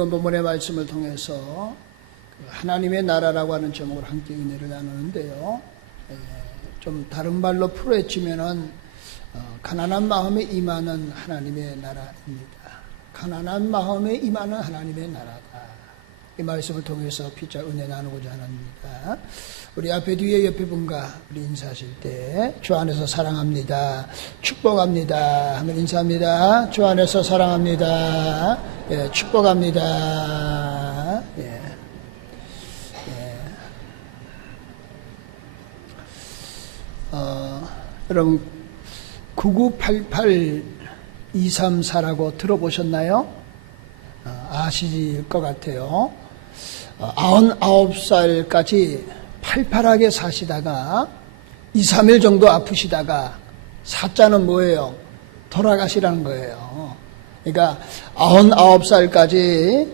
읽은 본문의 말씀을 통해서 하나님의 나라라고 하는 제목으로 함께 은혜를 나누는데요. 좀 다른 말로 풀어헤치면은 가난한 마음에 임하는 하나님의 나라입니다. 가난한 마음에 임하는 하나님의 나라다. 이 말씀을 통해서 피자 은혜 나누고자 합니다. 우리 앞에 뒤에 옆에 분과 우리 인사하실 때 주 안에서 사랑합니다, 축복합니다 하면 인사합니다. 주 안에서 사랑합니다, 예, 축복합니다. 예. 여러분 9988234라고 들어보셨나요? 아실 것 같아요. 99살까지 팔팔하게 사시다가 2, 3일 정도 아프시다가 사자는 뭐예요? 돌아가시라는 거예요. 그러니까 99살까지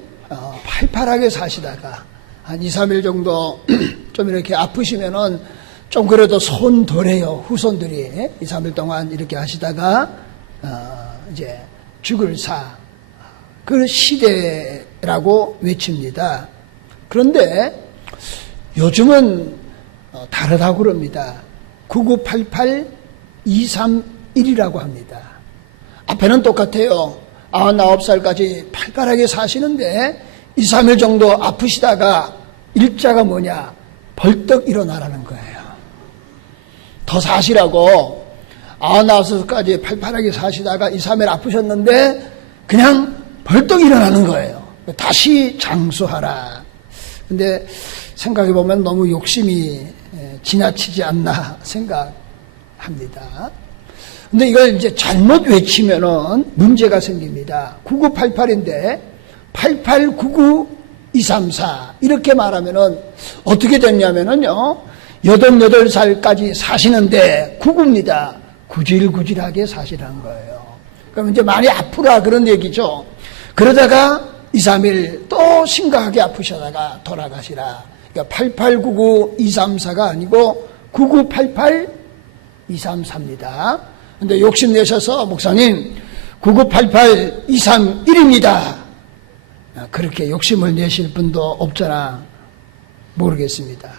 팔팔하게 사시다가 한 2, 3일 정도 좀 이렇게 아프시면은 좀 그래도 손 덜해요. 후손들이 2, 3일 동안 이렇게 하시다가 이제 죽을 그 시대라고 외칩니다. 그런데 요즘은 다르다고 그럽니다. 9988231이라고 합니다. 앞에는 똑같아요. 99살까지 팔팔하게 사시는데 2, 3일 정도 아프시다가 일자가 뭐냐? 벌떡 일어나라는 거예요. 더 사시라고 99살까지 팔팔하게 사시다가 2, 3일 아프셨는데 그냥 벌떡 일어나는 거예요. 다시 장수하라. 근데 생각해보면 너무 욕심이 지나치지 않나 생각합니다. 근데 이걸 이제 잘못 외치면은 문제가 생깁니다. 9988인데 8899234 이렇게 말하면은 어떻게 됐냐면은요, 88살까지 사시는데 99입니다. 구질구질하게 사시라는 거예요. 그럼 이제 많이 아프라 그런 얘기죠. 그러다가 2, 3일 또 심각하게 아프시다가 돌아가시라. 그러니까 8899234가 아니고 9988234입니다. 근데 욕심내셔서 목사님 9988231입니다. 그렇게 욕심을 내실 분도 없잖아. 모르겠습니다.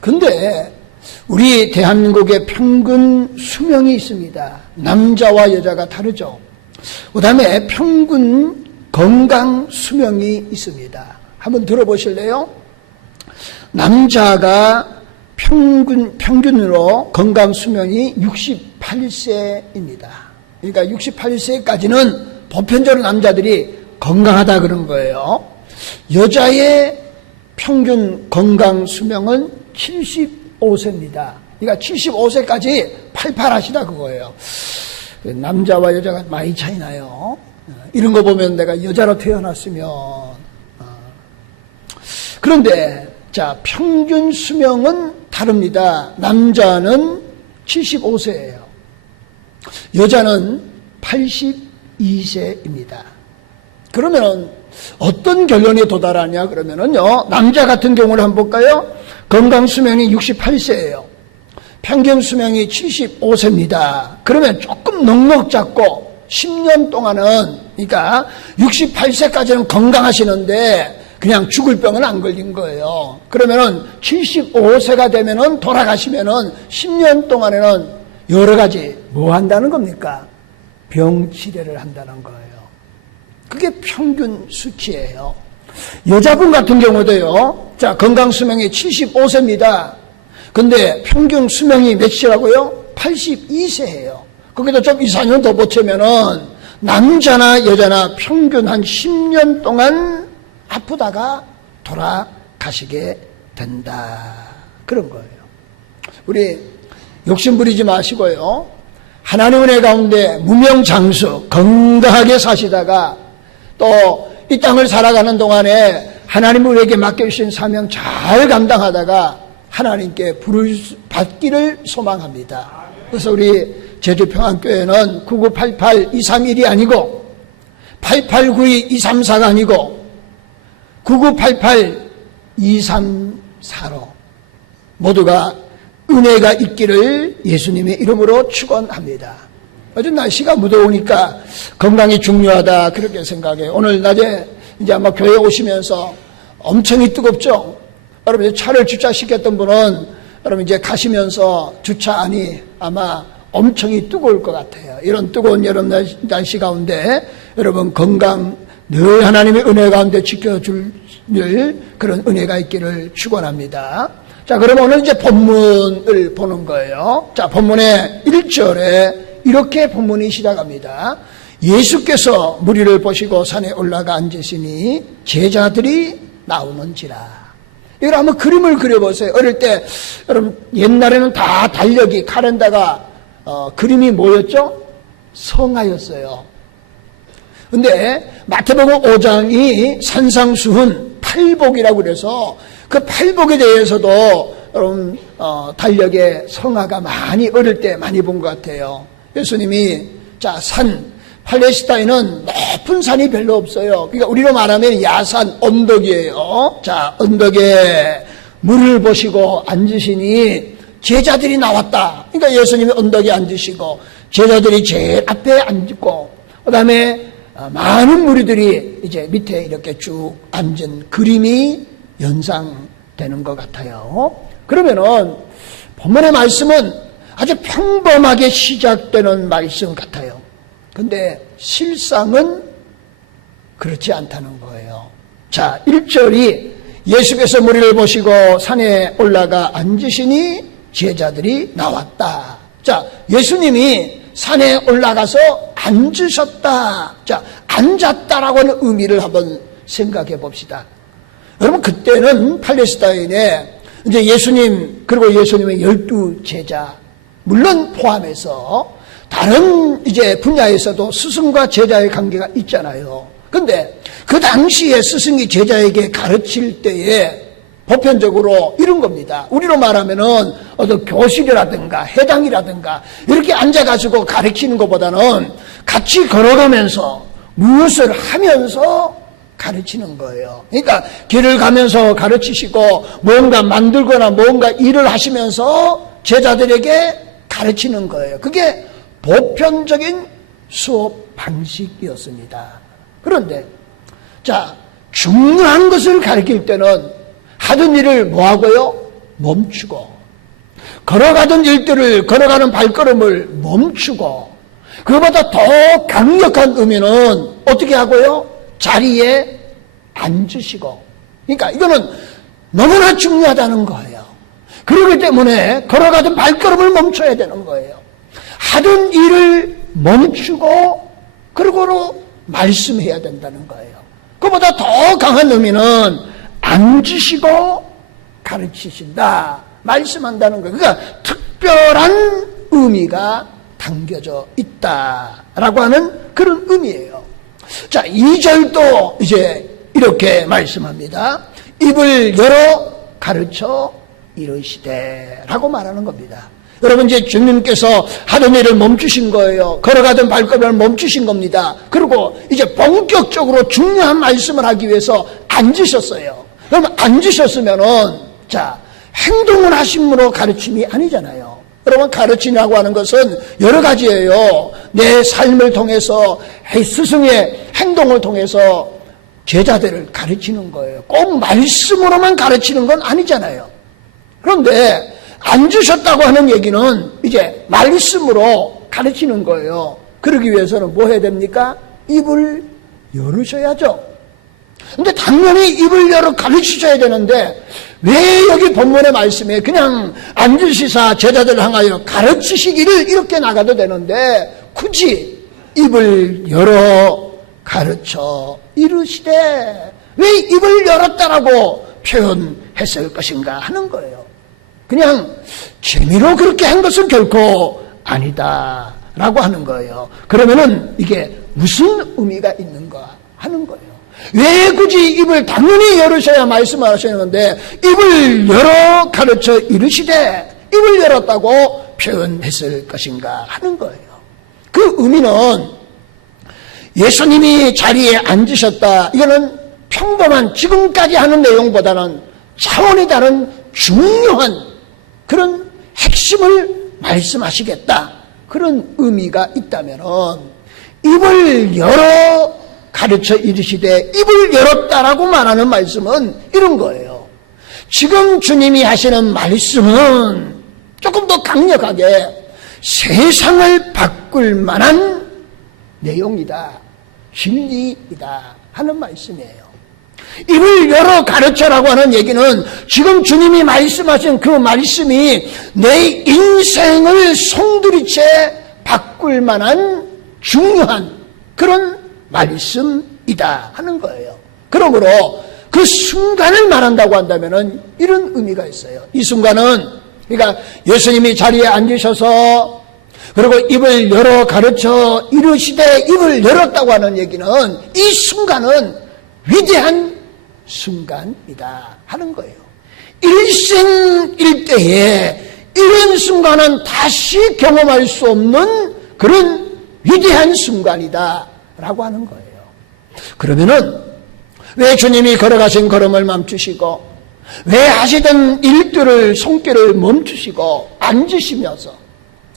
근데 우리 대한민국의 평균 수명이 있습니다. 남자와 여자가 다르죠. 그 다음에 평균 건강 수명이 있습니다. 한번 들어보실래요? 남자가 평균으로 건강 수명이 68세입니다. 그러니까 68세까지는 보편적으로 남자들이 건강하다 그런 거예요. 여자의 평균 건강 수명은 75세입니다. 그러니까 75세까지 팔팔하시다 그거예요. 남자와 여자가 많이 차이 나요. 이런 거 보면 내가 여자로 태어났으면. 그런데 자, 평균 수명은 다릅니다. 남자는 75세예요. 여자는 82세입니다. 그러면 어떤 결론에 도달하냐 그러면은요, 남자 같은 경우를 한번 볼까요? 건강 수명이 68세예요. 평균 수명이 75세입니다. 그러면 조금 넉넉 잡고 10년 동안은, 그러니까 68세까지는 건강하시는데 그냥 죽을 병은 안 걸린 거예요. 그러면은 75세가 되면은 돌아가시면은 10년 동안에는 여러 가지 뭐 한다는 겁니까? 병치료를 한다는 거예요. 그게 평균 수치예요. 여자분 같은 경우도요, 자, 건강 수명이 75세입니다. 근데 평균 수명이 몇이라고요? 82세예요. 거기다 좀 2, 4년 더 보채면은 남자나 여자나 평균 한 10년 동안 아프다가 돌아가시게 된다. 그런 거예요. 우리 욕심 부리지 마시고요. 하나님 은혜 가운데 무명장수 건강하게 사시다가 또 이 땅을 살아가는 동안에 하나님 우리에게 맡겨주신 사명 잘 감당하다가 하나님께 부를 받기를 소망합니다. 그래서 우리 제주평안교회는 9988-231이 아니고 8892-234가 아니고 9988-234로 모두가 은혜가 있기를 예수님의 이름으로 축원합니다. 요즘 날씨가 무더우니까 건강이 중요하다 그렇게 생각해요. 오늘 낮에 이제 아마 교회 오시면서 엄청이 뜨겁죠. 여러분 이제 차를 주차시켰던 분은 여러분 이제 가시면서 주차 안이 아마 엄청이 뜨거울 것 같아요. 이런 뜨거운 여름 날씨 가운데 여러분 건강 늘 하나님의 은혜 가운데 지켜줄 그런 은혜가 있기를 축원합니다. 자, 그럼 오늘 이제 본문을 보는 거예요. 자, 본문의 1절에 이렇게 본문이 시작합니다. 예수께서 무리를 보시고 산에 올라가 앉으시니 제자들이 나오는지라. 이걸 한번 그림을 그려보세요. 어릴 때 여러분 옛날에는 다 달력이 카렌다가 그림이 뭐였죠? 성하였어요. 근데 마태복음 5장이 산상수훈 팔복이라고 그래서 그 팔복에 대해서도 여러분 달력에 성화가 많이 어릴 때 많이 본 것 같아요. 예수님이 자, 팔레스타인은 높은 산이 별로 없어요. 그러니까 우리로 말하면 야산 언덕이에요. 자, 언덕에 물을 보시고 앉으시니 제자들이 나왔다. 그러니까 예수님이 언덕에 앉으시고 제자들이 제일 앞에 앉고 그다음에 많은 무리들이 이제 밑에 이렇게 쭉 앉은 그림이 연상되는 것 같아요. 그러면은 본문의 말씀은 아주 평범하게 시작되는 말씀 같아요. 근데 실상은 그렇지 않다는 거예요. 자, 1절이 예수께서 무리를 보시고 산에 올라가 앉으시니 제자들이 나왔다. 자, 예수님이 산에 올라가서 앉으셨다. 자, 앉았다라고 하는 의미를 한번 생각해 봅시다. 여러분, 그때는 팔레스타인에 이제 예수님, 그리고 예수님의 12 제자, 물론 포함해서 다른 이제 분야에서도 스승과 제자의 관계가 있잖아요. 근데 그 당시에 스승이 제자에게 가르칠 때에 보편적으로 이런 겁니다. 우리로 말하면은 어떤 교실이라든가 해당이라든가 이렇게 앉아가지고 가르치는 것보다는 같이 걸어가면서 무엇을 하면서 가르치는 거예요. 그러니까 길을 가면서 가르치시고 뭔가 만들거나 뭔가 일을 하시면서 제자들에게 가르치는 거예요. 그게 보편적인 수업 방식이었습니다. 그런데 자, 중요한 것을 가르칠 때는 하던 일을 뭐하고요? 멈추고 걸어가던 일들을 걸어가는 발걸음을 멈추고 그보다 더 강력한 의미는 어떻게 하고요? 자리에 앉으시고 그러니까 이거는 너무나 중요하다는 거예요. 그렇기 때문에 걸어가던 발걸음을 멈춰야 되는 거예요. 하던 일을 멈추고 그러고로 말씀해야 된다는 거예요. 그보다 더 강한 의미는 앉으시고 가르치신다, 말씀한다는 거예요. 그러니까 특별한 의미가 담겨져 있다라고 하는 그런 의미예요. 자, 2절도 이제 이렇게 말씀합니다. 입을 열어 가르쳐 이르시되 라고 말하는 겁니다. 여러분 이제 주님께서 하던 일을 멈추신 거예요. 걸어가던 발걸음을 멈추신 겁니다. 그리고 이제 본격적으로 중요한 말씀을 하기 위해서 앉으셨어요. 그럼 앉으셨으면은 자, 행동을 하심으로 가르침이 아니잖아요. 여러분 가르치냐고 하는 것은 여러 가지예요. 내 삶을 통해서 스승의 행동을 통해서 제자들을 가르치는 거예요. 꼭 말씀으로만 가르치는 건 아니잖아요. 그런데 앉으셨다고 하는 얘기는 이제 말씀으로 가르치는 거예요. 그러기 위해서는 뭐 해야 됩니까? 입을 열으셔야죠. 근데 당연히 입을 열어 가르치셔야 되는데 왜 여기 본문의 말씀에 그냥 앉으시사 제자들을 향하여 가르치시기를 이렇게 나가도 되는데 굳이 입을 열어 가르쳐 이르시되 왜 입을 열었다라고 표현했을 것인가 하는 거예요. 그냥 재미로 그렇게 한 것은 결코 아니다라고 하는 거예요. 그러면은 이게 무슨 의미가 있는가 하는 거예요. 왜 굳이 입을 당연히 열으셔야 말씀을 하시는데 입을 열어 가르쳐 이르시되 입을 열었다고 표현했을 것인가 하는 거예요. 그 의미는 예수님이 자리에 앉으셨다. 이거는 평범한 지금까지 하는 내용보다는 차원이 다른 중요한 그런 핵심을 말씀하시겠다. 그런 의미가 있다면은 입을 열어 가르쳐 이르시되 입을 열었다라고 말하는 말씀은 이런 거예요. 지금 주님이 하시는 말씀은 조금 더 강력하게 세상을 바꿀 만한 내용이다, 진리이다 하는 말씀이에요. 입을 열어 가르쳐라고 하는 얘기는 지금 주님이 말씀하신 그 말씀이 내 인생을 송두리째 바꿀 만한 중요한 그런 말씀이다 하는 거예요. 그러므로 그 순간을 말한다고 한다면 이런 의미가 있어요. 이 순간은 그러니까 예수님이 자리에 앉으셔서 그리고 입을 열어 가르쳐 이르시되 입을 열었다고 하는 얘기는 이 순간은 위대한 순간이다 하는 거예요. 일생일대에 이런 순간은 다시 경험할 수 없는 그런 위대한 순간이다 라고 하는 거예요. 그러면은 왜 주님이 걸어가신 걸음을 멈추시고 왜 하시던 일들을 손길을 멈추시고 앉으시면서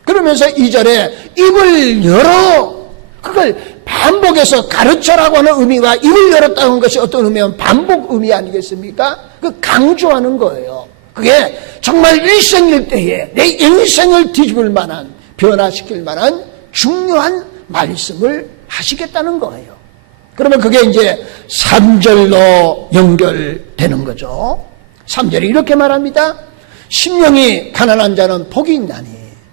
그러면서 2절에 입을 열어 그걸 반복해서 가르쳐라고 하는 의미와 입을 열었다는 것이 어떤 의미면 반복 의미 아니겠습니까? 그 강조하는 거예요. 그게 정말 일생일대에 내 인생을 뒤집을 만한 변화시킬 만한 중요한 말씀을 하시겠다는 거예요. 그러면 그게 이제 3절로 연결되는 거죠. 3절이 이렇게 말합니다. 심령이 가난한 자는 복이 있나니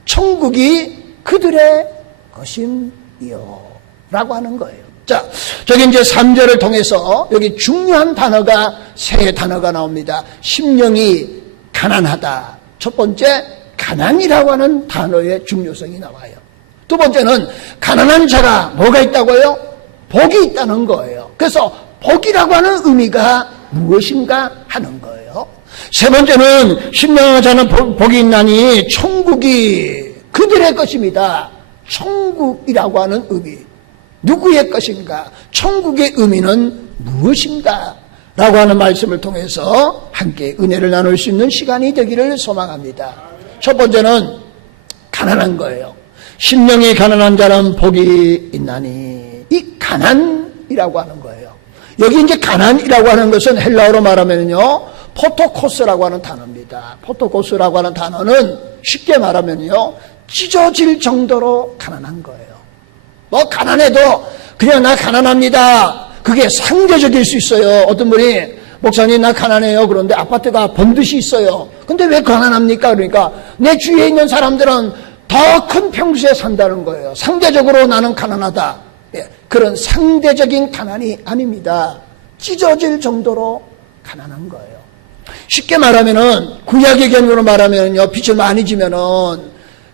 천국이 그들의 것임이요 라고 하는 거예요. 자, 저기 이제 3절을 통해서 여기 중요한 단어가 세 단어가 나옵니다. 심령이 가난하다. 첫 번째 가난이라고 하는 단어의 중요성이 나와요. 두 번째는 가난한 자가 뭐가 있다고요? 복이 있다는 거예요. 그래서 복이라고 하는 의미가 무엇인가 하는 거예요. 세 번째는 심령한 자는 복이 있나니 천국이 그들의 것입니다. 천국이라고 하는 의미. 누구의 것인가? 천국의 의미는 무엇인가? 라고 하는 말씀을 통해서 함께 은혜를 나눌 수 있는 시간이 되기를 소망합니다. 첫 번째는 가난한 거예요. 심령이 가난한 자는 복이 있나니 이 가난이라고 하는 거예요. 여기 이제 가난이라고 하는 것은 헬라어로 말하면요 포토코스라고 하는 단어입니다. 포토코스라고 하는 단어는 쉽게 말하면요 찢어질 정도로 가난한 거예요. 뭐 가난해도 그냥 나 가난합니다. 그게 상대적일 수 있어요. 어떤 분이 목사님 나 가난해요. 그런데 아파트가 번듯이 있어요. 근데 왜 가난합니까? 그러니까 내 주위에 있는 사람들은 더 큰 평수에 산다는 거예요. 상대적으로 나는 가난하다. 예, 그런 상대적인 가난이 아닙니다. 찢어질 정도로 가난한 거예요. 쉽게 말하면은 구약의 견으로 말하면요 빚을 많이 지면은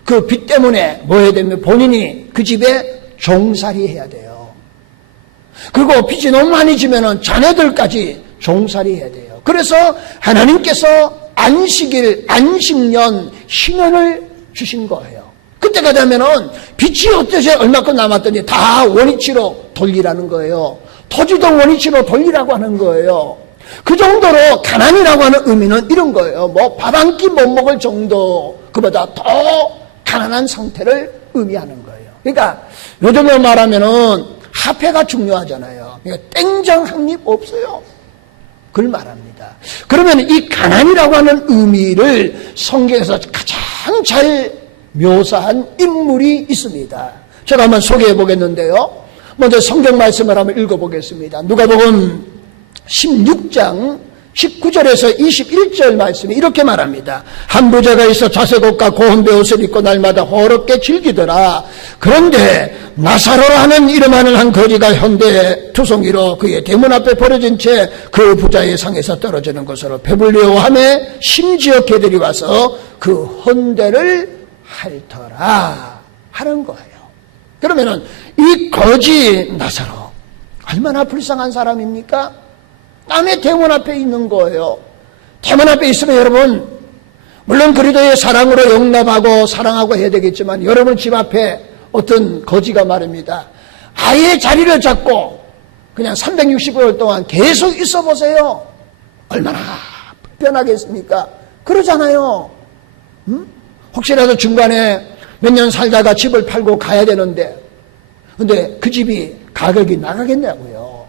그 빚 때문에 뭐 해야 되면 본인이 그 집에 종살이 해야 돼요. 그리고 빚이 너무 많이 지면은 자녀들까지 종살이 해야 돼요. 그래서 하나님께서 안식년 신년을 주신 거예요. 그때가 되면은 빚이 어쩌지 얼마큼 남았더니 다 원위치로 돌리라는 거예요. 토지도 원위치로 돌리라고 하는 거예요. 그 정도로 가난이라고 하는 의미는 이런 거예요. 뭐 밥 한 끼 못 먹을 정도 그보다 더 가난한 상태를 의미하는 거예요. 그러니까 요즘에 말하면은 화폐가 중요하잖아요. 그러니까 땡장 한 입 없어요. 그걸 말합니다. 그러면 이 가난이라고 하는 의미를 성경에서 가장 잘 묘사한 인물이 있습니다. 제가 한번 소개해 보겠는데요. 먼저 성경 말씀을 한번 읽어보겠습니다. 누가복음 16장 19절에서 21절 말씀이 이렇게 말합니다. 한 부자가 있어 자색옷과 고운 옷을 입고 날마다 호롭게 즐기더라. 그런데 나사로라 하는 이름하는 한 거지가 현대 투성이로 그의 대문 앞에 버려진 채 그 부자의 상에서 떨어지는 것으로 배불리워하며 심지어 개들이 와서 그 헌대를 핥더라 하는 거예요. 그러면은 이 거지 나사로 얼마나 불쌍한 사람입니까? 남의 대문 앞에 있는 거예요. 대문 앞에 있으면 여러분 물론 그리스도의 사랑으로 용납하고 사랑하고 해야 되겠지만 여러분 집 앞에 어떤 거지가 말입니다. 아예 자리를 잡고 그냥 365일 동안 계속 있어 보세요. 얼마나 불편하겠습니까? 그러잖아요. 혹시라도 중간에 몇 년 살다가 집을 팔고 가야 되는데, 근데 그 집이 가격이 나가겠냐고요.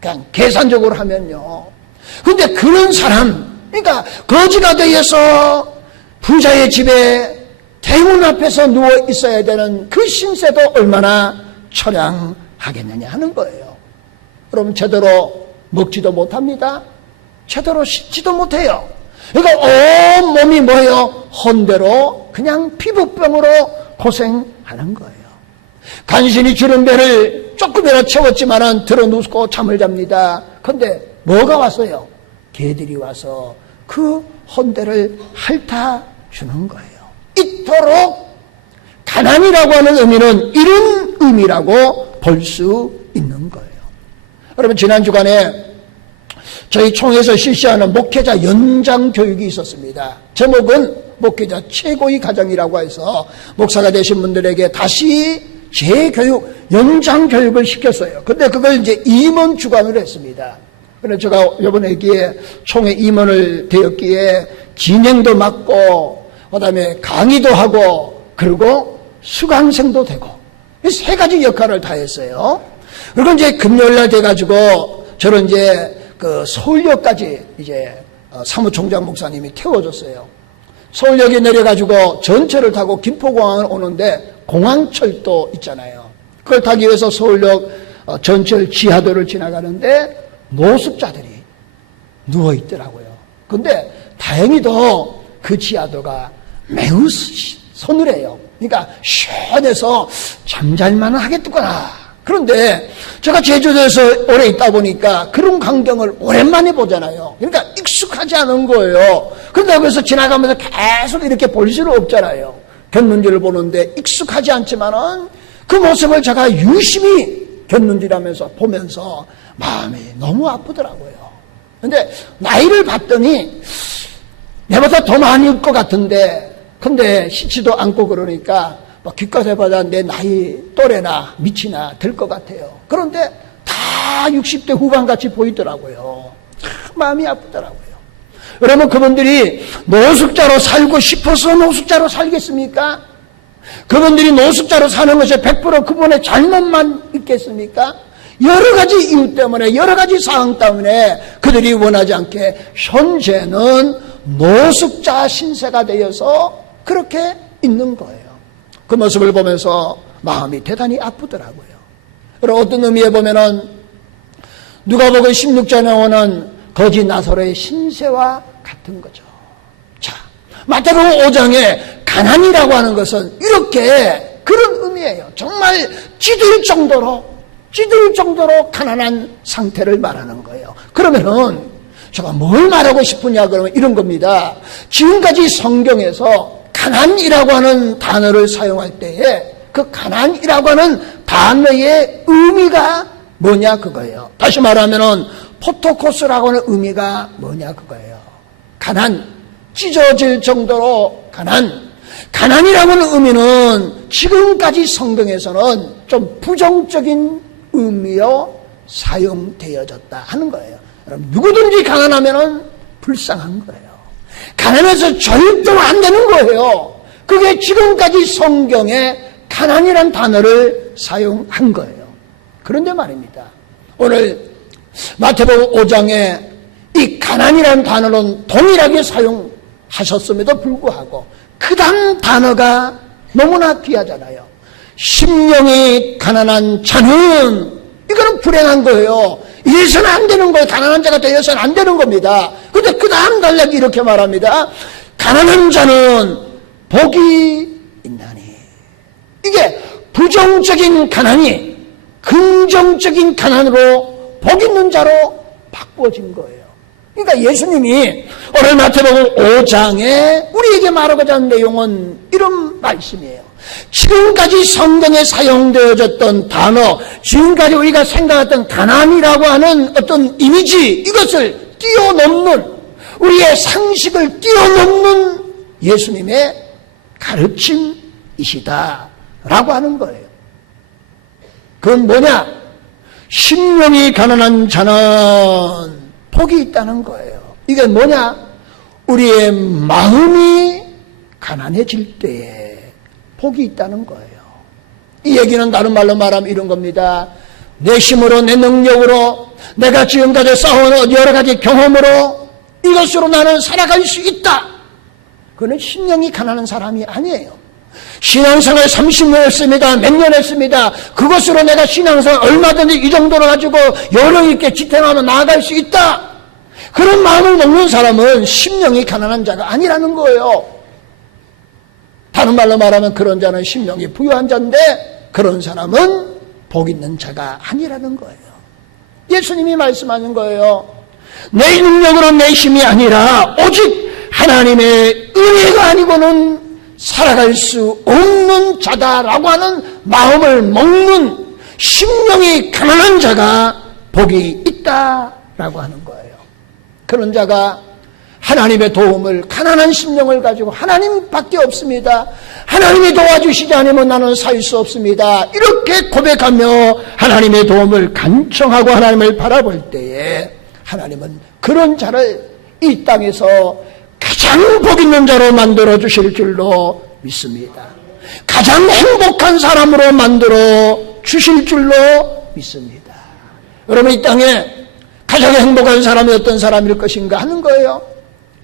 그냥 계산적으로 하면요. 근데 그런 사람, 그러니까 거지가 되어서 부자의 집에 대문 앞에서 누워 있어야 되는 그 신세도 얼마나 처량하겠느냐 하는 거예요. 여러분, 제대로 먹지도 못합니다. 제대로 씻지도 못해요. 그러니까 온 몸이 뭐예요? 헌대로 그냥 피부병으로 고생하는 거예요. 간신히 주는 배를 조금이라도 채웠지만은 들어 누우고 잠을 잡니다. 근데 뭐가 왔어요? 개들이 와서 그 헌대를 핥아주는 거예요. 이토록 가난이라고 하는 의미는 이런 의미라고 볼 수 있는 거예요. 여러분, 지난 주간에 저희 총회에서 실시하는 목회자 연장 교육이 있었습니다. 제목은 목회자 최고의 가정이라고 해서 목사가 되신 분들에게 다시 재교육, 연장 교육을 시켰어요. 근데 그걸 이제 임원 주관을 했습니다. 그래서 제가 이번에 여기에 총회 임원을 되었기에 진행도 맡고, 그 다음에 강의도 하고, 그리고 수강생도 되고, 이 세 가지 역할을 다 했어요. 그리고 이제 금요일날 돼가지고, 저는 이제 그 서울역까지 이제 사무총장 목사님이 태워줬어요. 서울역에 내려가지고 전철을 타고 김포공항을 오는데 공항철도 있잖아요. 그걸 타기 위해서 서울역 전철 지하도를 지나가는데 노숙자들이 누워있더라고요. 근데 다행히도 그 지하도가 매우 서늘해요. 그러니까 시원해서 잠잘만 하겠구나. 그런데 제가 제주도에서 오래 있다 보니까 그런 광경을 오랜만에 보잖아요. 그러니까 익숙하지 않은 거예요. 그런데 그래서 지나가면서 계속 이렇게 볼 수는 없잖아요. 곁눈질을 보는데 익숙하지 않지만은 그 모습을 제가 유심히 곁눈질하면서 보면서 마음이 너무 아프더라고요. 근데 나이를 봤더니 내보다 더 많을 것 같은데, 근데 씻지도 않고 그러니까 기껏해봐야 내 나이 또래나 밑이나 될 것 같아요. 그런데 다 60대 후반같이 보이더라고요. 참 마음이 아프더라고요. 여러분, 그분들이 노숙자로 살고 싶어서 노숙자로 살겠습니까? 그분들이 노숙자로 사는 것이 100% 그분의 잘못만 있겠습니까? 여러 가지 이유 때문에, 여러 가지 상황 때문에 그들이 원하지 않게 현재는 노숙자 신세가 되어서 그렇게 있는 거예요. 그 모습을 보면서 마음이 대단히 아프더라고요. 그리고 어떤 의미에 보면은 누가복음 16장에 오는 거지 나사로의 신세와 같은 거죠. 자, 마태복음 5장에 가난이라고 하는 것은 이렇게 그런 의미예요. 정말 찌들 정도로 가난한 상태를 말하는 거예요. 그러면은 제가 뭘 말하고 싶으냐 그러면 이런 겁니다. 지금까지 성경에서 가난이라고 하는 단어를 사용할 때에 그 가난이라고 하는 단어의 의미가 뭐냐 그거예요. 다시 말하면은 포토코스라고 하는 의미가 뭐냐 그거예요. 가난, 찢어질 정도로 가난이라고 하는 의미는 지금까지 성경에서는 좀 부정적인 의미로 사용되어졌다 하는 거예요. 여러분, 누구든지 가난하면은 불쌍한 거예요. 가난해서 절대로 안 되는 거예요. 그게 지금까지 성경에 가난이란 단어를 사용한 거예요. 그런데 말입니다. 오늘 마태복음 5장에 이 가난이라는 단어는 동일하게 사용하셨음에도 불구하고 그 다음 단어가 너무나 귀하잖아요. 심령이 가난한 자는, 이거는 불행한 거예요. 이래서는 안 되는 거예요. 가난한 자가 되어서는 안 되는 겁니다. 근데 그 다음 단락이 이렇게 말합니다. 가난한 자는 복이 있나니. 이게 부정적인 가난이 긍정적인 가난으로 복 있는 자로 바꾸어진 거예요. 그러니까 예수님이 오늘 마태복음 5장에 우리에게 말하고자 하는 내용은 이런 말씀이에요. 지금까지 성경에 사용되어졌던 단어, 지금까지 우리가 생각했던 가난이라고 하는 어떤 이미지, 이것을 뛰어넘는, 우리의 상식을 뛰어넘는 예수님의 가르침이시다 라고 하는 거예요. 그건 뭐냐? 심령이 가난한 자는 복이 있다는 거예요. 이게 뭐냐? 우리의 마음이 가난해질 때에 복이 있다는 거예요. 이 얘기는 다른 말로 말하면 이런 겁니다. 내 힘으로, 내 능력으로, 내가 지금까지 쌓아온 여러 가지 경험으로 이것으로 나는 살아갈 수 있다. 그는 심령이 가난한 사람이 아니에요. 신앙생활 30년 했습니다. 몇 년 했습니다. 그것으로 내가 신앙생활 얼마든지 이 정도로 가지고 여력 있게 지탱하며 나아갈 수 있다. 그런 마음을 먹는 사람은 심령이 가난한 자가 아니라는 거예요. 다른 말로 말하면 그런 자는 심령이 부유한 자인데 그런 사람은 복 있는 자가 아니라는 거예요. 예수님이 말씀하는 거예요. 내 능력으로 내 힘이 아니라 오직 하나님의 은혜가 아니고는 살아갈 수 없는 자다라고 하는 마음을 먹는 심령이 가난한 자가 복이 있다라고 하는 거예요. 그런 자가 하나님의 도움을, 가난한 심령을 가지고 하나님밖에 없습니다. 하나님이 도와주시지 않으면 나는 살 수 없습니다. 이렇게 고백하며 하나님의 도움을 간청하고 하나님을 바라볼 때에 하나님은 그런 자를 이 땅에서 가장 복 있는 자로 만들어 주실 줄로 믿습니다. 가장 행복한 사람으로 만들어 주실 줄로 믿습니다. 여러분, 이 땅에 가장 행복한 사람이 어떤 사람일 것인가 하는 거예요.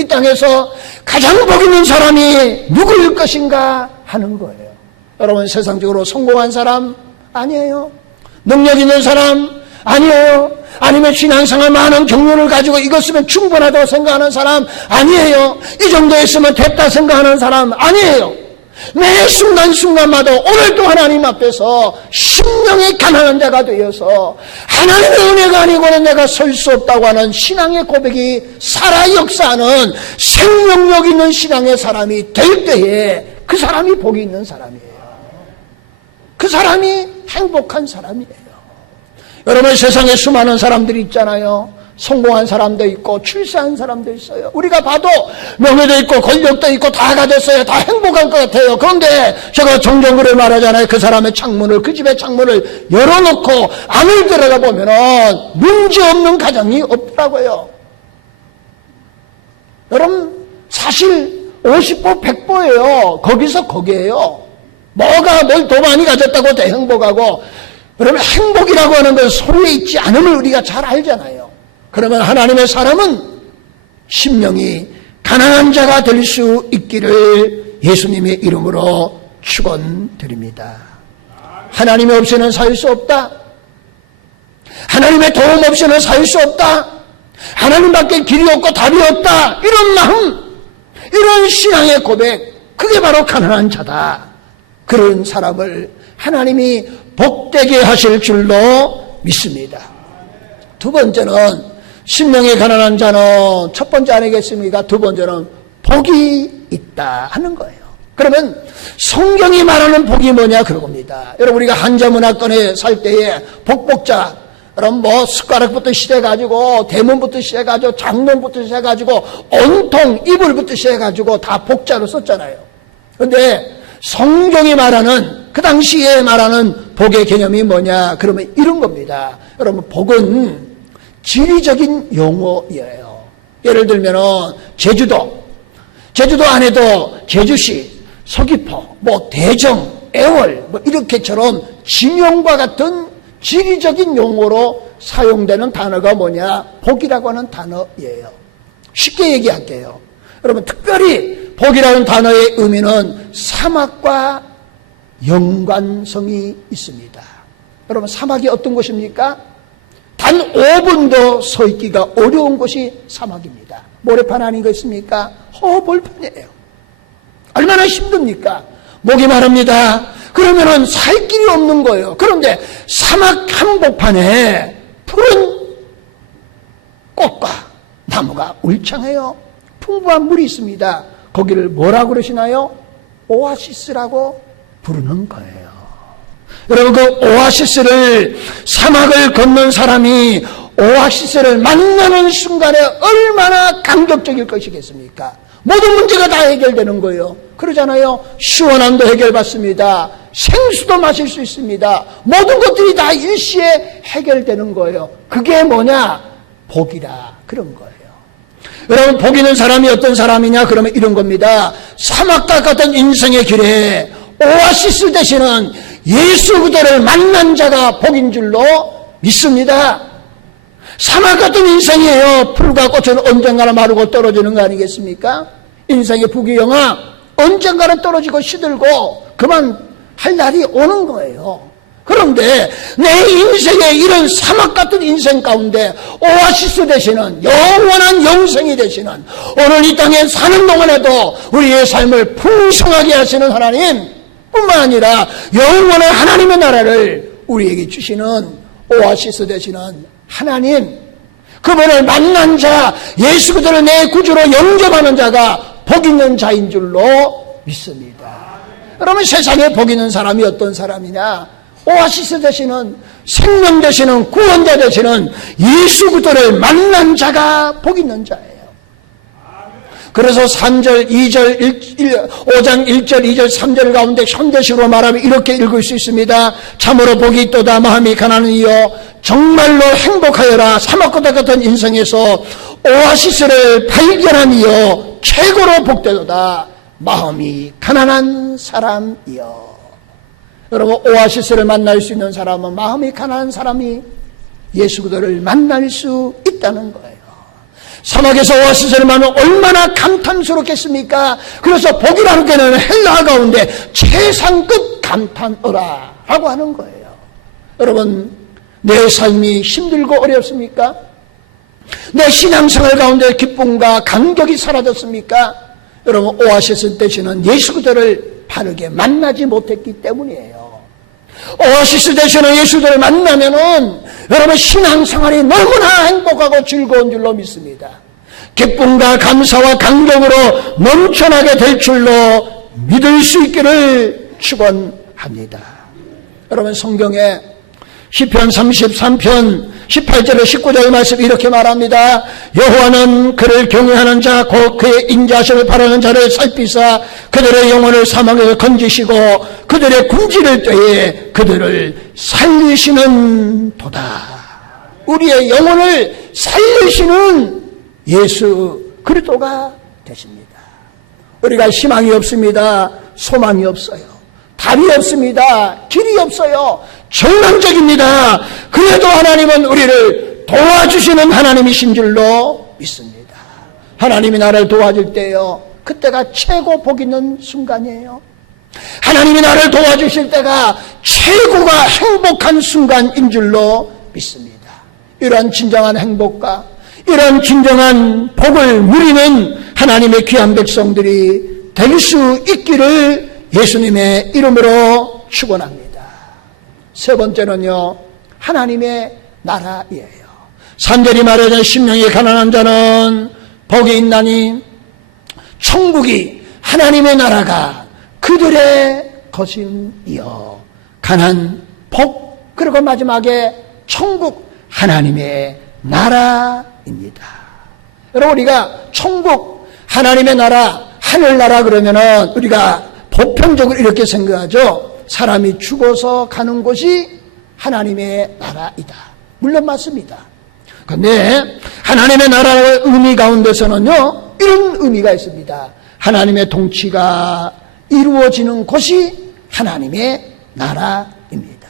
이 땅에서 가장 복 있는 사람이 누구일 것인가 하는 거예요. 여러분, 세상적으로 성공한 사람 아니에요. 능력 있는 사람 아니에요. 아니면 신앙생활 많은 경륜을 가지고 이것으면 충분하다고 생각하는 사람 아니에요. 이 정도 했으면 됐다 생각하는 사람 아니에요. 매 순간순간마다 오늘도 하나님 앞에서 심령이 가난한 자가 되어서 하나님의 은혜가 아니고는 내가 설 수 없다고 하는 신앙의 고백이 살아 역사하는 생명력 있는 신앙의 사람이 될 때에 그 사람이 복이 있는 사람이에요. 그 사람이 행복한 사람이에요. 여러분, 세상에 수많은 사람들이 있잖아요. 성공한 사람도 있고 출세한 사람도 있어요. 우리가 봐도 명예도 있고 권력도 있고 다 가졌어요. 다 행복할 것 같아요. 그런데 제가 종종 그래 말하잖아요. 그 사람의 창문을, 그 집의 창문을 열어놓고 안을 들어가 보면은 문제없는 가정이 없더라고요. 여러분, 사실 50보 100보예요. 거기서 거기에요. 뭐가 뭘 더 많이 가졌다고 더 행복하고, 여러분, 행복이라고 하는 건 손에 있지 않음을 우리가 잘 알잖아요. 그러면 하나님의 사람은 심령이 가난한 자가 될 수 있기를 예수님의 이름으로 축원드립니다. 하나님 없이는 살 수 없다. 하나님의 도움 없이는 살 수 없다. 하나님밖에 길이 없고 답이 없다. 이런 마음, 이런 신앙의 고백, 그게 바로 가난한 자다. 그런 사람을 하나님이 복되게 하실 줄로 믿습니다. 두 번째는 심령이 가난한 자는 첫 번째 아니겠습니까? 두 번째는 복이 있다 하는 거예요. 그러면 성경이 말하는 복이 뭐냐 그럽니다. 여러분, 우리가 한자문화권에 살 때에 복복자, 여러분 뭐 숟가락부터 시작해가지고 대문부터 시작해가지고 장롱부터 시작해가지고 온통 이불부터 시작해가지고 다 복자로 썼잖아요. 그런데 성경이 말하는, 그 당시에 말하는 복의 개념이 뭐냐 그러면 이런 겁니다. 여러분, 복은 지리적인 용어예요. 예를 들면은 제주도 안에도 제주시, 서귀포, 뭐 대정, 애월, 뭐 이렇게처럼 지명과 같은 지리적인 용어로 사용되는 단어가 뭐냐? 복이라고 하는 단어예요. 쉽게 얘기할게요. 여러분, 특별히 복이라는 단어의 의미는 사막과 연관성이 있습니다. 여러분, 사막이 어떤 곳입니까? 단 5분도 서 있기가 어려운 곳이 사막입니다. 모래판 아니겠습니까? 허벌판이에요. 얼마나 힘듭니까? 목이 마릅니다. 그러면은 살 길이 없는 거예요. 그런데 사막 한복판에 푸른 꽃과 나무가 울창해요. 풍부한 물이 있습니다. 거기를 뭐라고 그러시나요? 오아시스라고 부르는 거예요. 여러분, 그 오아시스를, 사막을 걷는 사람이 오아시스를 만나는 순간에 얼마나 감격적일 것이겠습니까? 모든 문제가 다 해결되는 거예요. 그러잖아요. 시원함도 해결받습니다. 생수도 마실 수 있습니다. 모든 것들이 다 일시에 해결되는 거예요. 그게 뭐냐? 복이라 그런 거예요. 여러분, 복 있는 사람이 어떤 사람이냐 그러면 이런 겁니다. 사막과 같은 인생의 길에 오아시스 되시는 예수 그대를 만난 자가 복인 줄로 믿습니다. 사막 같은 인생이에요. 풀과 꽃은 언젠가는 마르고 떨어지는 거 아니겠습니까? 인생의 부귀영화 언젠가는 떨어지고 시들고 그만 할 날이 오는 거예요. 그런데 내 인생의 이런 사막 같은 인생 가운데 오아시스 되시는 영원한 영생이 되시는 오늘 이 땅에 사는 동안에도 우리의 삶을 풍성하게 하시는 하나님 뿐만 아니라 영원한 하나님의 나라를 우리에게 주시는 오아시스 되시는 하나님, 그분을 만난 자, 예수 그대로 내 구주로 영접하는 자가 복 있는 자인 줄로 믿습니다. 그러면 세상에 복 있는 사람이 어떤 사람이냐? 오아시스 되시는, 생명 되시는, 구원자 되시는 예수 그대를 만난 자가 복 있는 자예요. 그래서 3절, 2절, 5장 1절, 2절, 3절 가운데 현대식으로 말하면 이렇게 읽을 수 있습니다. 참으로 복이 있도다 마음이 가난한 이여 정말로 행복하여라. 사막고다 같은 인생에서 오아시스를 발견한 이여 최고로 복되도다 마음이 가난한 사람이여. 여러분, 오아시스를 만날 수 있는 사람은 마음이 가난한 사람이 예수 그대를 만날 수 있다는 거예요. 사막에서 오아시스를 만나면 얼마나 감탄스럽겠습니까? 그래서 복이라는 게는 헬라어 가운데 최상급 감탄어라라고 하는 거예요. 여러분, 내 삶이 힘들고 어렵습니까? 내 신앙생활 가운데 기쁨과 감격이 사라졌습니까? 여러분, 오아시스 되시는 예수 그대를 바르게 만나지 못했기 때문이에요. 오아시스 되시는 예수들을 만나면은 여러분 신앙생활이 너무나 행복하고 즐거운 줄로 믿습니다. 기쁨과 감사와 감격으로 넘쳐나게 될 줄로 믿을 수 있기를 축원합니다. 여러분, 성경에 시편 33편 18절에 19절 말씀 이렇게 말합니다. 여호와는 그를 경외하는 자 곧 그의 인자하심을 바라는 자를 살피사 그들의 영혼을 사망에서 건지시고 그들의 굶주릴 때에 그들을 살리시는 도다. 우리의 영혼을 살리시는 예수 그리스도가 되십니다. 우리가 희망이 없습니다. 소망이 없어요. 답이 없습니다. 길이 없어요. 절망적입니다. 그래도 하나님은 우리를 도와주시는 하나님이신 줄로 믿습니다. 하나님이 나를 도와줄 때요, 그때가 최고 복 있는 순간이에요. 하나님이 나를 도와주실 때가 최고가 행복한 순간인 줄로 믿습니다. 이러한 진정한 행복과 이러한 진정한 복을 누리는 하나님의 귀한 백성들이 될 수 있기를 예수님의 이름으로 축원합니다. 세 번째는요, 하나님의 나라이에요. 3절이 말하자면 심령이 가난한 자는 복이 있나니 천국이 하나님의 나라가 그들의 것임이요. 가난, 복, 그리고 마지막에 천국, 하나님의 나라입니다. 여러분, 우리가 천국, 하나님의 나라, 하늘나라 그러면은 우리가 보편적으로 이렇게 생각하죠. 사람이 죽어서 가는 곳이 하나님의 나라이다. 물론 맞습니다. 그런데 하나님의 나라의 의미 가운데서는요, 이런 의미가 있습니다. 하나님의 통치가 이루어지는 곳이 하나님의 나라입니다.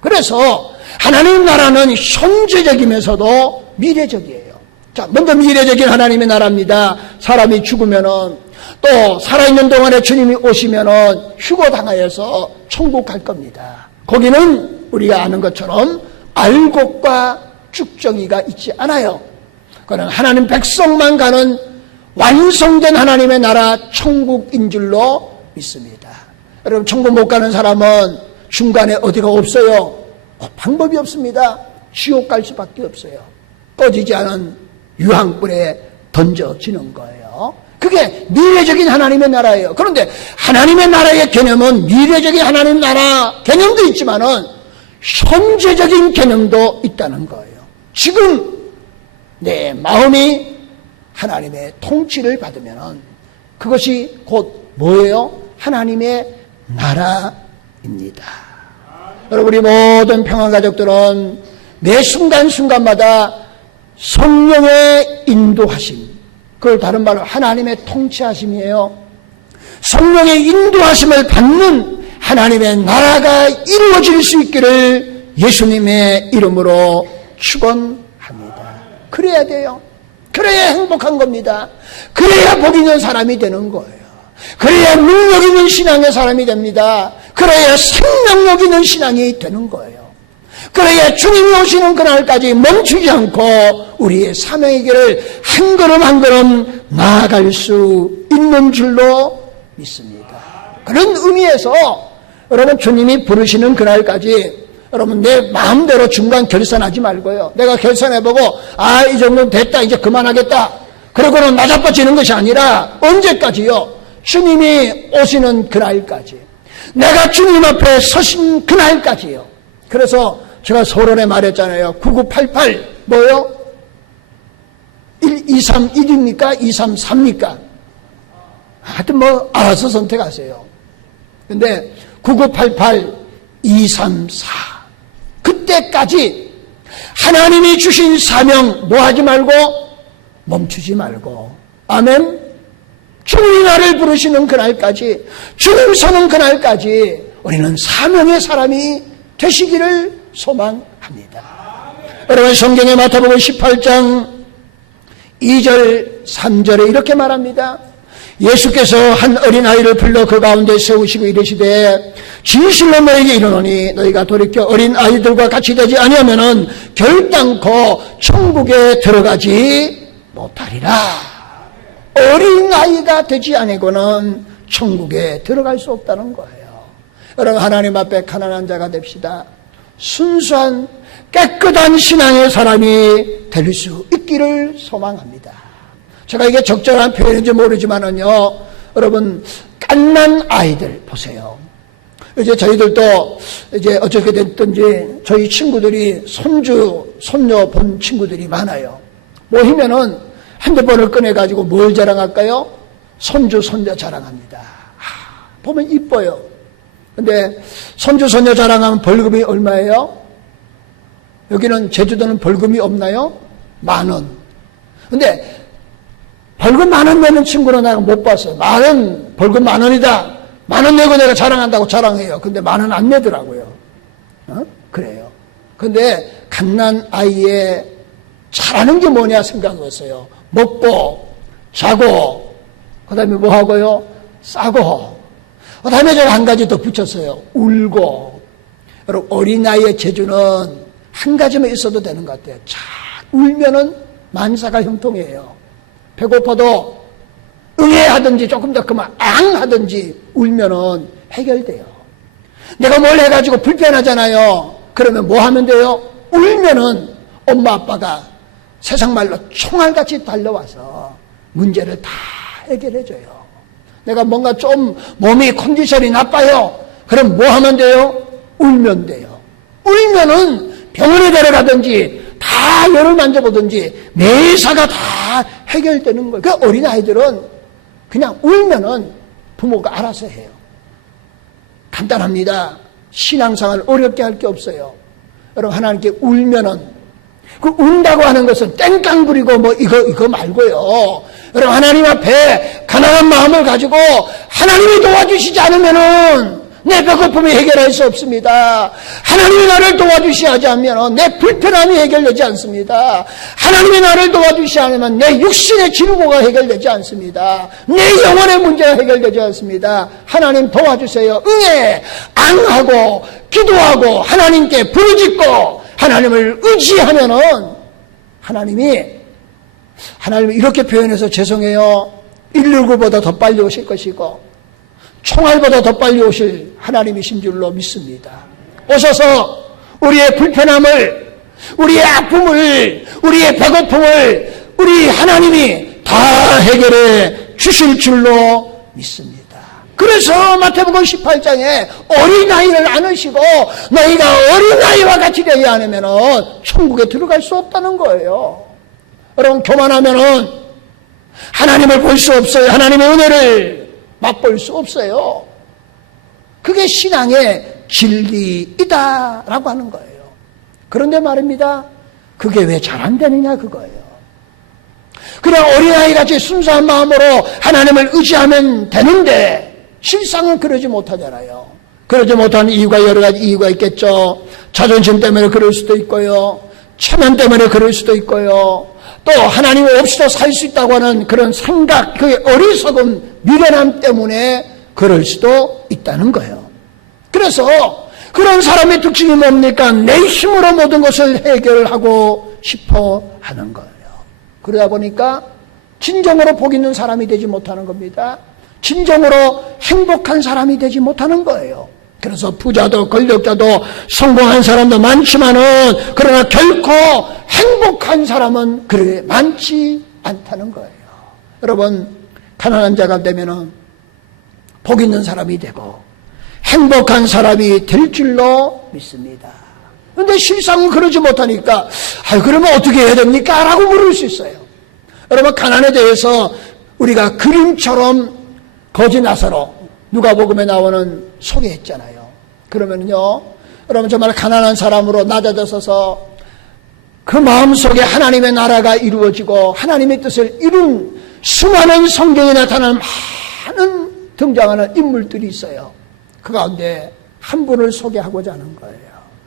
그래서 하나님의 나라는 현재적이면서도 미래적이에요. 자, 먼저 미래적인 하나님의 나라입니다. 사람이 죽으면은 또 살아있는 동안에 주님이 오시면은 휴거당하여서 천국 갈 겁니다. 거기는 우리가 아는 것처럼 알곡과 쭉정이가 있지 않아요. 그는 하나님 백성만 가는 완성된 하나님의 나라 천국인 줄로 믿습니다. 여러분, 천국 못 가는 사람은 중간에 어디가 없어요. 방법이 없습니다. 지옥 갈 수밖에 없어요. 꺼지지 않은 유황불에 던져지는 거예요. 그게 미래적인 하나님의 나라예요. 그런데 하나님의 나라의 개념은 미래적인 하나님 나라 개념도 있지만은 현재적인 개념도 있다는 거예요. 지금 내 마음이 하나님의 통치를 받으면은 그것이 곧 뭐예요? 하나님의 나라입니다. 여러분, 우리 모든 평안가족들은 매 순간순간마다 성령의 인도하심, 그걸 다른 말로 하나님의 통치하심이에요. 성령의 인도하심을 받는 하나님의 나라가 이루어질 수 있기를 예수님의 이름으로 축원합니다. 그래야 돼요. 그래야 행복한 겁니다. 그래야 복 있는 사람이 되는 거예요. 그래야 능력 있는 신앙의 사람이 됩니다. 그래야 생명력 있는 신앙이 되는 거예요. 그래야 주님이 오시는 그날까지 멈추지 않고 우리의 사명의 길을 한 걸음 한 걸음 나아갈 수 있는 줄로 믿습니다. 그런 의미에서 여러분 주님이 부르시는 그날까지 여러분 내 마음대로 중간 결산하지 말고요. 내가 결산해보고 이 정도는 됐다 이제 그만하겠다. 그러고는 나자빠지는 것이 아니라 언제까지요? 주님이 오시는 그날까지. 내가 주님 앞에 서신 그날까지요. 그래서 제가 서론에 말했잖아요. 9988 뭐요? 1231입니까? 233입니까? 하여튼 뭐 알아서 선택하세요. 근데 9988 234 그때까지 하나님이 주신 사명 뭐 하지 말고 멈추지 말고 아멘. 주님이 나를 부르시는 그날까지 주님 서는 그날까지 우리는 사명의 사람이 되시기를 소망합니다. 여러분 성경의 마태복음 18장 2절 3절에 이렇게 말합니다. 예수께서 한 어린아이를 불러 그 가운데 세우시고 이르시되 진실로 너에게 이르노니 너희가 돌이켜 어린아이들과 같이 되지 아니하면은 결단코 천국에 들어가지 못하리라. 어린아이가 되지 아니고는 천국에 들어갈 수 없다는 거예요. 여러분 하나님 앞에 가난한 자가 됩시다. 순수한 깨끗한 신앙의 사람이 될 수 있기를 소망합니다. 제가 이게 적절한 표현인지 모르지만은요, 여러분 갓난 아이들 보세요. 이제 저희들도 이제 어떻게 됐든지 저희 친구들이 손주 손녀 본 친구들이 많아요. 모이면은 핸드폰을 꺼내가지고 뭘 자랑할까요? 손주 손녀 자랑합니다. 보면 이뻐요. 근데 손주 손녀 자랑하면 벌금이 얼마예요? 여기는 제주도는 벌금이 없나요? 10,000원. 근데 벌금 10,000원 내는 친구는 내가 못 봤어요. 10,000원, 벌금 10,000원이다. 10,000원 내고 내가 자랑한다고 자랑해요. 근데 10,000원 안 내더라고요. 그래요. 근데 갓난 아이의 잘하는 게 뭐냐 생각했어요. 먹고, 자고, 그 다음에 뭐 하고요? 싸고, 그 다음에 제가 한 가지 더 붙였어요. 울고. 여러분, 어린아이의 재주는 한 가지만 있어도 되는 것 같아요. 잘 울면은 만사가 형통해요. 배고파도 응애 하든지 조금 더 그만 앙 하든지 울면은 해결돼요. 내가 뭘 해가지고 불편하잖아요. 그러면 뭐 하면 돼요? 울면은 엄마 아빠가 세상 말로 총알같이 달려와서 문제를 다 해결해줘요. 내가 뭔가 좀 몸이 컨디션이 나빠요. 그럼 뭐 하면 돼요? 울면 돼요. 울면은 병원에 데려가든지 다 열을 만져보든지 매사가 다 해결되는 거예요. 그 어린아이들은 그냥 울면은 부모가 알아서 해요. 간단합니다. 신앙생활을 어렵게 할 게 없어요. 여러분 하나님께 울면은 그 운다고 하는 것은 땡깡 부리고 뭐 이거 말고요. 여러분 하나님 앞에 가난한 마음을 가지고 하나님이 도와주시지 않으면은 내 배고픔이 해결할 수 없습니다. 하나님이 나를 도와주시지 않으면 내 불편함이 해결되지 않습니다. 하나님이 나를 도와주시지 않으면 내 육신의 질고가 해결되지 않습니다. 내 영혼의 문제가 해결되지 않습니다. 하나님 도와주세요. 응애 앙하고 기도하고 하나님께 부르짖고 하나님을 의지하면은 하나님이 이렇게 표현해서 죄송해요. 119보다 더 빨리 오실 것이고 총알보다 더 빨리 오실 하나님이신 줄로 믿습니다. 오셔서 우리의 불편함을, 우리의 아픔을, 우리의 배고픔을 우리 하나님이 다 해결해 주실 줄로 믿습니다. 그래서 마태복음 18장에 어린아이를 안으시고 너희가 어린아이와 같이 되지 않으면 천국에 들어갈 수 없다는 거예요. 여러분 교만하면 하나님을 볼 수 없어요. 하나님의 은혜를 맛볼 수 없어요. 그게 신앙의 진리이다라고 하는 거예요. 그런데 말입니다. 그게 왜 잘 안 되느냐 그거예요. 그냥 어린아이같이 순수한 마음으로 하나님을 의지하면 되는데 실상은 그러지 못하잖아요. 그러지 못하는 이유가 여러 가지 이유가 있겠죠. 자존심 때문에 그럴 수도 있고요. 체면 때문에 그럴 수도 있고요. 또 하나님 없이도 살 수 있다고 하는 그런 생각, 그 어리석은 미련함 때문에 그럴 수도 있다는 거예요. 그래서 그런 사람의 특징이 뭡니까? 내 힘으로 모든 것을 해결하고 싶어 하는 거예요. 그러다 보니까 진정으로 복 있는 사람이 되지 못하는 겁니다. 진정으로 행복한 사람이 되지 못하는 거예요. 그래서 부자도 권력자도 성공한 사람도 많지만은 그러나 결코 행복한 사람은 그렇게 많지 않다는 거예요. 여러분, 가난한 자가 되면은 복 있는 사람이 되고 행복한 사람이 될 줄로 믿습니다. 그런데 실상은 그러지 못하니까 그러면 어떻게 해야 됩니까? 라고 물을 수 있어요. 여러분, 가난에 대해서 우리가 그림처럼 거지 나사로 누가복음에 나오는 소개했잖아요. 그러면요, 여러분 정말 가난한 사람으로 낮아져서 그 마음속에 하나님의 나라가 이루어지고 하나님의 뜻을 이룬 수많은 성경에 나타나는 많은 등장하는 인물들이 있어요. 그 가운데 한 분을 소개하고자 하는 거예요.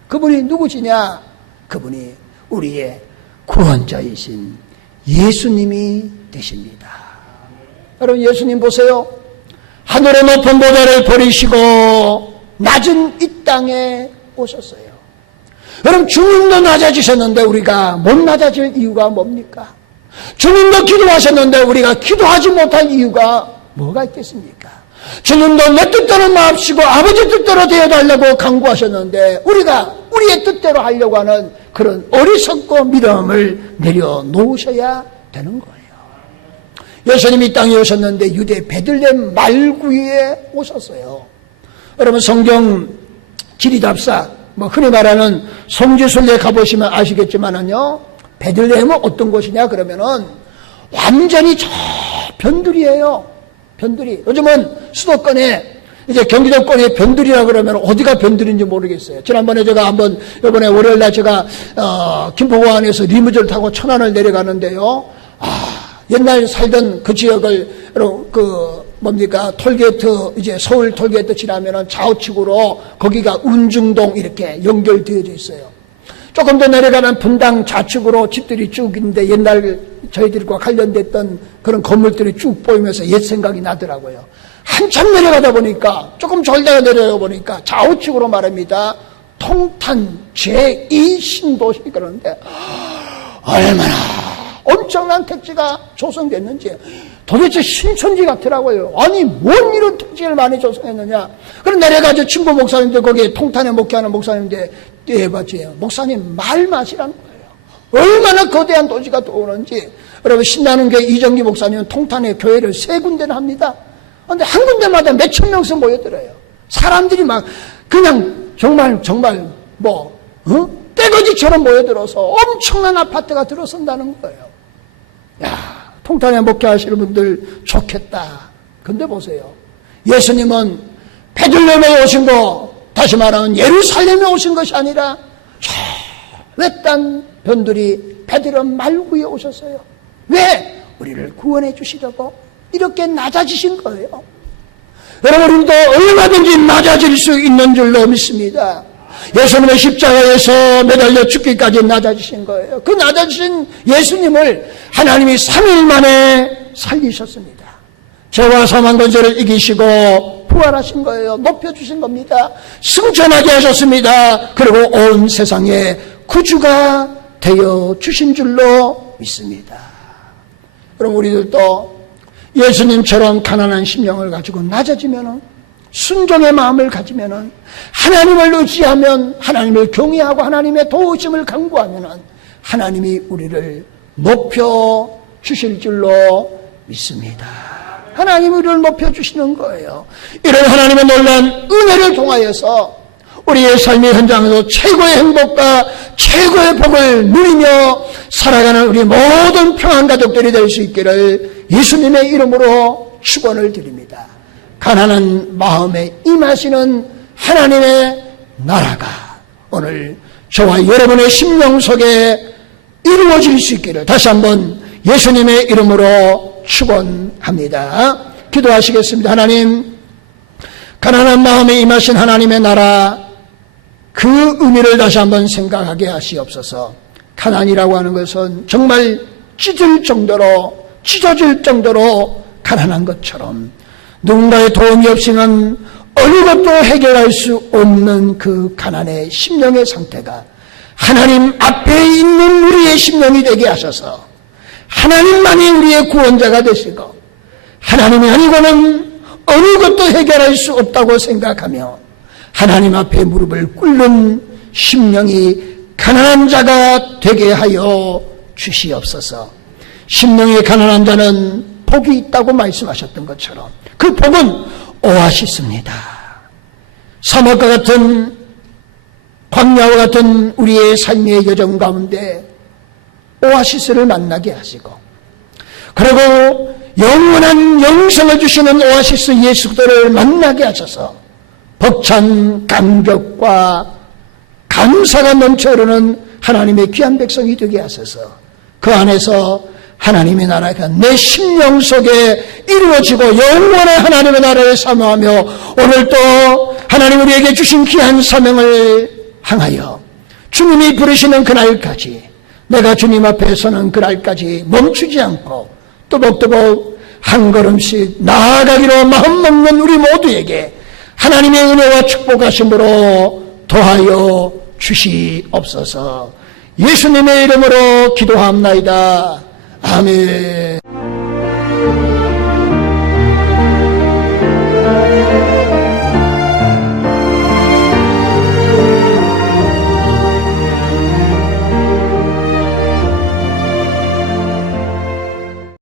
그분이 누구시냐? 그분이 우리의 구원자이신 예수님이 되십니다. 여러분, 예수님 보세요. 하늘의 높은 보좌를 버리시고 낮은 이 땅에 오셨어요. 여러분, 주님도 낮아지셨는데 우리가 못 낮아질 이유가 뭡니까? 주님도 기도하셨는데 우리가 기도하지 못할 이유가 뭐가 있겠습니까? 주님도 내 뜻대로 마옵시고 아버지 뜻대로 되어달라고 강구하셨는데 우리가 우리의 뜻대로 하려고 하는 그런 어리석고 미련함을 내려놓으셔야 되는 거예요. 예수님이 이 땅에 오셨는데 유대 베들레헴 말구에 오셨어요. 여러분, 성경 지리답사 흔히 말하는 성지순례 가보시면 아시겠지만은요, 베들레헴은 어떤 곳이냐 그러면은 완전히 저 변두리예요. 변두리. 요즘은 수도권에 이제 경기도권에 변두리라 그러면 어디가 변두리인지 모르겠어요. 지난번에 제가 한번 이번에 월요일날 제가 김포공항에서 리무진을 타고 천안을 내려가는데요. 옛날 살던 그 지역을 톨게이트, 이제 서울 톨게이트 지나면은 좌우측으로 거기가 운중동 이렇게 연결되어져 있어요. 조금 더 내려가면 분당 좌측으로 집들이 쭉 있는데 옛날 저희들과 관련됐던 그런 건물들이 쭉 보이면서 옛 생각이 나더라고요. 한참 내려가다 보니까, 조금 졸다가 내려가 보니까 좌우측으로 말합니다. 통탄 제2신도시 그러는데 얼마나 엄청난 택지가 조성됐는지 도대체 신천지 같더라고요. 아니, 뭔 이런 택지를 많이 조성했느냐. 그럼 내려가서 친구 목사님들 거기에 통탄에 목회하는 목사님들 해봤지. 목사님 말 마시라는 거예요. 얼마나 거대한 도시가 떠오는지. 여러분, 신나는 교회 이정기 목사님은 통탄에 교회를 3군데나 합니다. 그런데 한 군데마다 몇천 명씩 모여들어요. 사람들이 막 그냥 정말 떼거지처럼 모여들어서 엄청난 아파트가 들어선다는 거예요. 야, 통탄에 목회하시는 분들 좋겠다. 근데 보세요. 예수님은 베들레헴에 오신 거, 다시 말하면 예루살렘에 오신 것이 아니라 저 외딴 변두리 베들레헴 말구에 오셨어요. 왜? 우리를 구원해 주시려고 이렇게 낮아지신 거예요. 여러분, 우리도 얼마든지 낮아질 수 있는 줄로 믿습니다. 예수님의 십자가에서 매달려 죽기까지 낮아지신 거예요. 그 낮아지신 예수님을 하나님이 3일 만에 살리셨습니다. 죄와 사망 권세를 이기시고 부활하신 거예요. 높여주신 겁니다. 승천하게 하셨습니다. 그리고 온 세상에 구주가 되어 주신 줄로 믿습니다. 그럼 우리들도 예수님처럼 가난한 심령을 가지고 낮아지면은, 순종의 마음을 가지면은, 하나님을 의지하면, 하나님을 경외하고 하나님의 도우심을 간구하면은 하나님이 우리를 높여 주실 줄로 믿습니다. 하나님이 우리를 높여 주시는 거예요. 이런 하나님의 놀라운 은혜를 통하여서 우리의 삶의 현장에서 최고의 행복과 최고의 복을 누리며 살아가는 우리 모든 평안 가족들이 될 수 있기를 예수님의 이름으로 축원을 드립니다. 가난한 마음에 임하시는 하나님의 나라가 오늘 저와 여러분의 심령 속에 이루어질 수 있기를 다시 한번 예수님의 이름으로 축원합니다. 기도하시겠습니다. 하나님, 가난한 마음에 임하신 하나님의 나라, 그 의미를 다시 한번 생각하게 하시옵소서. 가난이라고 하는 것은 정말 찢어질 정도로 가난한 것처럼 누군가의 도움이 없이는 어느 것도 해결할 수 없는 그 가난의 심령의 상태가 하나님 앞에 있는 우리의 심령이 되게 하셔서 하나님만이 우리의 구원자가 되시고 하나님이 아니고는 어느 것도 해결할 수 없다고 생각하며 하나님 앞에 무릎을 꿇는 심령이 가난한 자가 되게 하여 주시옵소서. 심령이 가난한 자는 복이 있다고 말씀하셨던 것처럼 그 복은 오아시스입니다. 사막과 같은 광야와 같은 우리의 삶의 여정 가운데 오아시스를 만나게 하시고 그리고 영원한 영생을 주시는 오아시스 예수 그리스도를 만나게 하셔서 벅찬 감격과 감사가 넘쳐 흐르는 하나님의 귀한 백성이 되게 하셔서 그 안에서 하나님의 나라가 내 심령 속에 이루어지고 영원한 하나님의 나라를 사모하며 오늘도 하나님 우리에게 주신 귀한 사명을 향하여 주님이 부르시는 그날까지 내가 주님 앞에 서는 그날까지 멈추지 않고 또박또박 한 걸음씩 나아가기로 마음먹는 우리 모두에게 하나님의 은혜와 축복하심으로 도하여 주시옵소서. 예수님의 이름으로 기도합나이다. 아멘.